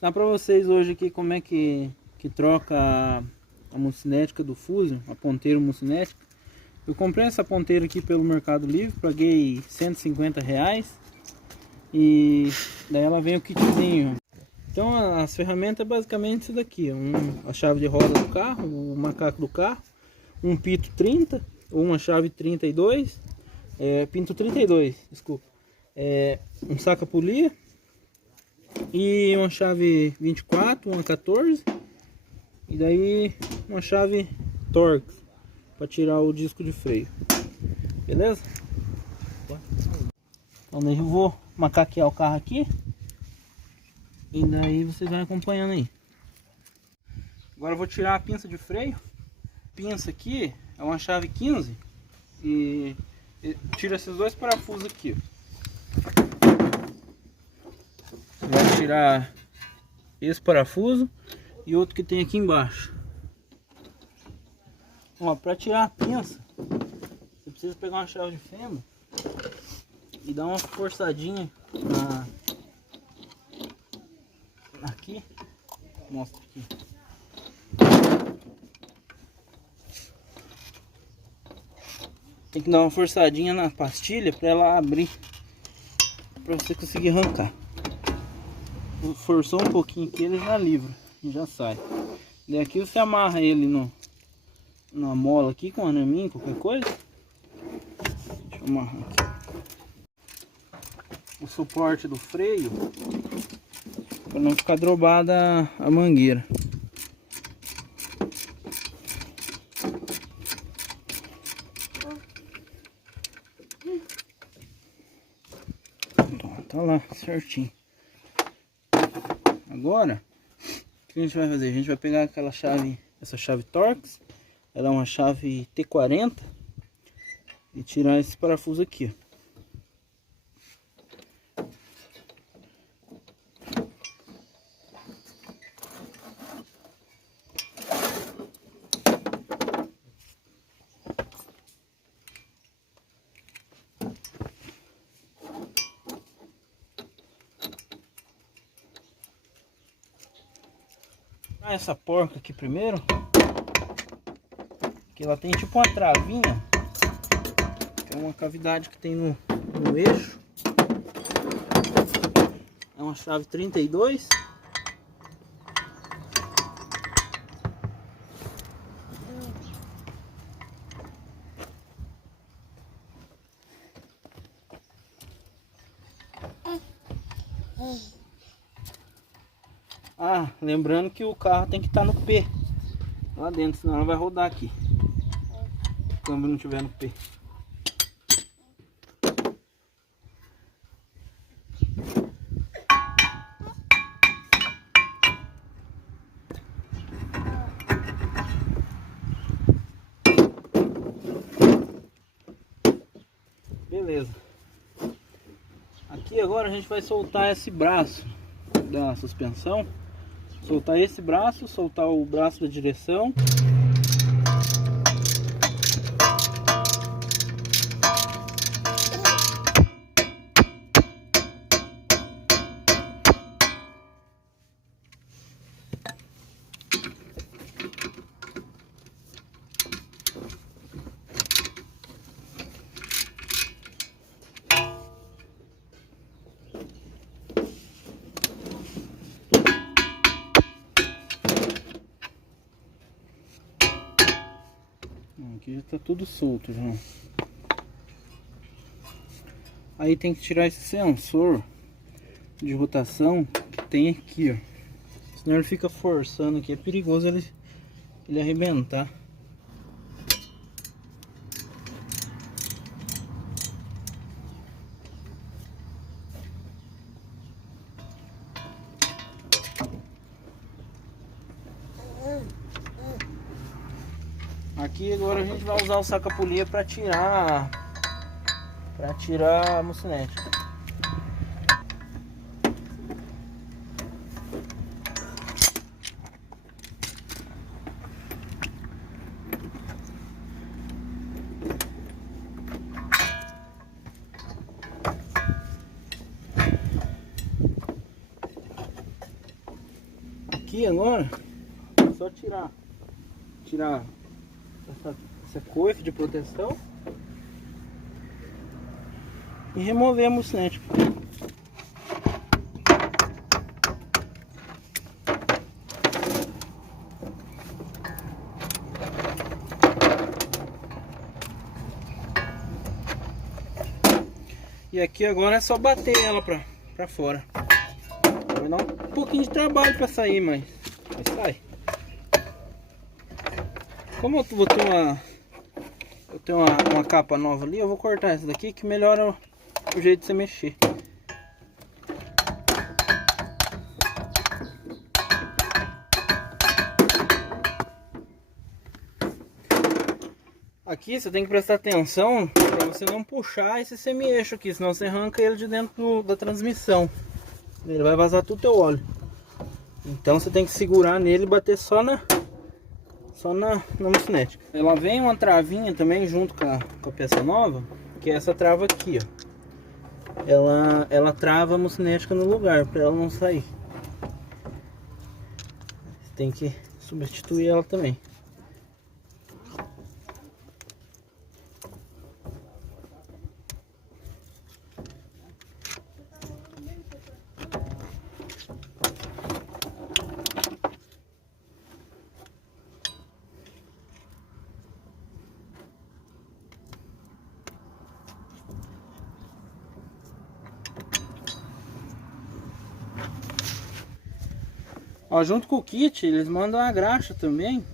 ensinar para vocês hoje aqui como é que troca a mocinética do Fusion, a ponteira mocinética. Eu comprei essa ponteira aqui pelo Mercado Livre, paguei R$150 e daí ela vem o kitzinho. Então as ferramentas é basicamente isso daqui, a chave de roda do carro, o macaco do carro, um pito 30 ou uma chave 32, pinto 32, desculpa, um saca-polia e uma chave 24, uma 14 e daí uma chave Torx para tirar o disco de freio, beleza? Então daí eu vou macaquear o carro aqui e daí vocês vão acompanhando aí. Agora eu vou tirar a pinça de freio. A pinça aqui é uma chave 15 e tira esses dois parafusos aqui. Você vai tirar esse parafuso e outro que tem aqui embaixo. Ó, para tirar a pinça, você precisa pegar uma chave de fenda e dar uma forçadinha aqui. Mostra aqui. Tem que dar uma forçadinha na pastilha para ela abrir, para você conseguir arrancar. Forçou um pouquinho aqui, ele já livra e já sai. Daí aqui você amarra ele na mola aqui com araminho, qualquer coisa. Deixa eu amarrar aqui. O suporte do freio para não ficar drobada a mangueira. Tá lá certinho. Agora o que a gente vai fazer? A gente vai pegar aquela chave, essa chave Torx, ela é uma chave T40, e tirar esse parafuso aqui. Essa porca aqui primeiro, que ela tem tipo uma travinha, que é uma cavidade que tem no eixo. É uma chave 32. Ah, lembrando que o carro tem que estar no P lá dentro, senão ela vai rodar aqui. Se o câmbio não estiver no P. Beleza. Aqui agora a gente vai soltar esse braço da suspensão. Soltar esse braço, soltar o braço da direção. Aqui já tá tudo solto já. Aí tem que tirar esse sensor de rotação que tem aqui, ó. Senão ele fica forçando aqui, é perigoso ele arrebentar. Aqui agora a gente vai usar o saca-polia para tirar a mocinética. aqui agora, é só tirar essa coifa de proteção e remover a musnética. E aqui agora é só bater ela pra fora. Vai dar um pouquinho de trabalho pra sair, mas sai. Como eu vou ter uma capa nova ali, eu vou cortar essa daqui que melhora o jeito de você mexer. Aqui você tem que prestar atenção para você não puxar esse semi-eixo aqui, senão você arranca ele de dentro da transmissão. Ele vai vazar tudo o teu óleo. Então você tem que segurar nele e bater só na musnética. Ela vem uma travinha também junto com a peça nova, que é essa trava aqui, ó. Ela trava a musnética no lugar para ela não sair. Você tem que substituir ela também. Ó, junto com o kit eles mandam a graxa também,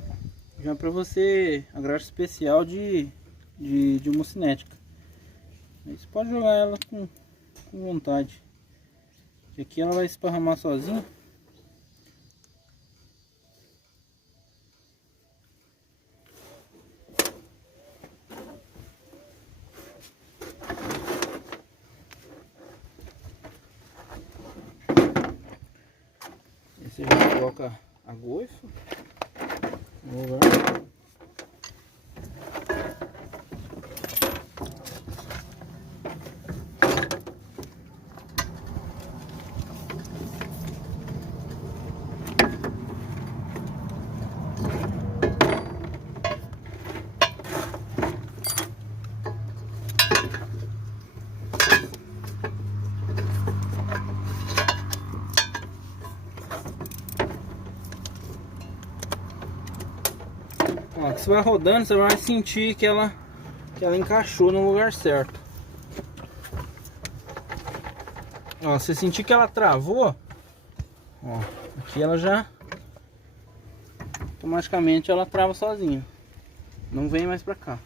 já para você, a graxa especial de muscinética. Aí você pode jogar ela com vontade, que aqui ela vai esparramar sozinha. Você já coloca a goifa no lugar. Ó, que você vai rodando, você vai sentir que ela encaixou no lugar certo. Ó, você sentir que ela travou, ó, aqui ela já automaticamente ela trava sozinha. Não vem mais pra cá.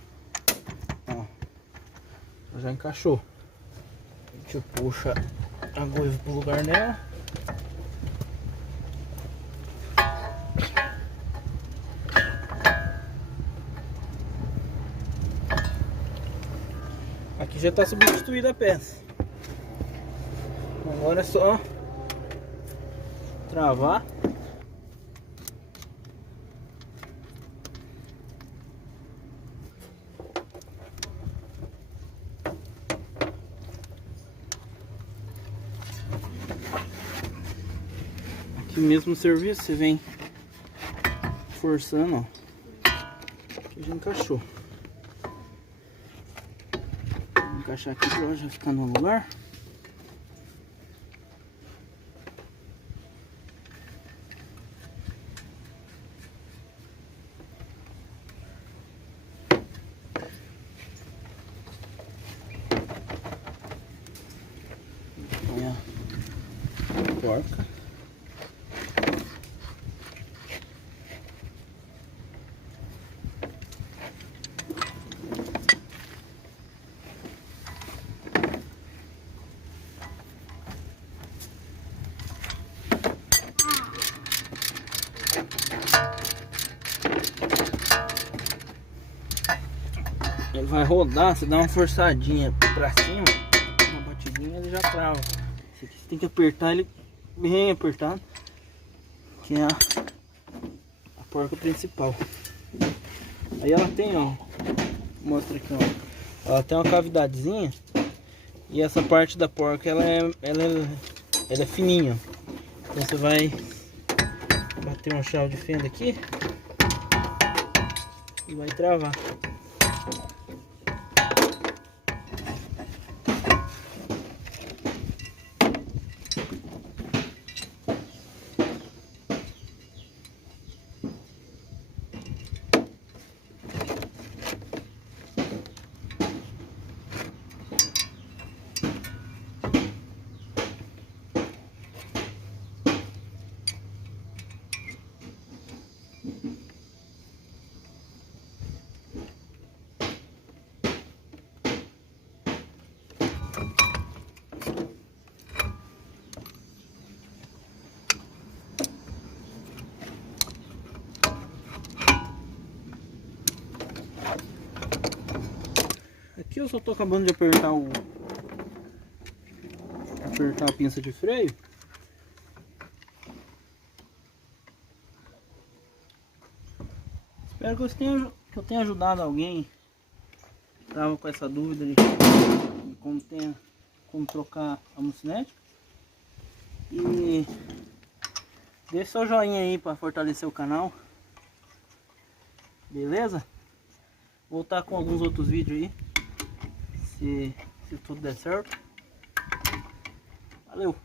Ó, ela já encaixou. A gente puxa a goiva pro lugar dela. Aqui já está substituída a peça. Agora é só travar. Aqui mesmo no serviço você vem forçando, ó. Aqui já encaixou. Encaixar aqui para já ficar no lugar. Põe a porca. Ele vai rodar, você dá uma forçadinha pra cima, uma batidinha, ele já trava. Esse aqui você tem que apertar ele bem apertado, que é a porca principal. Aí ela tem, ó, mostra aqui, ó, ela tem uma cavidadezinha e essa parte da porca ela é fininha. Então você vai bater uma chave de fenda aqui e vai travar. Aqui eu só tô acabando de apertar a pinça de freio. Espero que eu tenha ajudado alguém que tava com essa dúvida de como trocar a mucinética. E deixa seu joinha aí para fortalecer o canal. Beleza? Vou voltar com alguns outros vídeos aí, se tudo der certo. Valeu!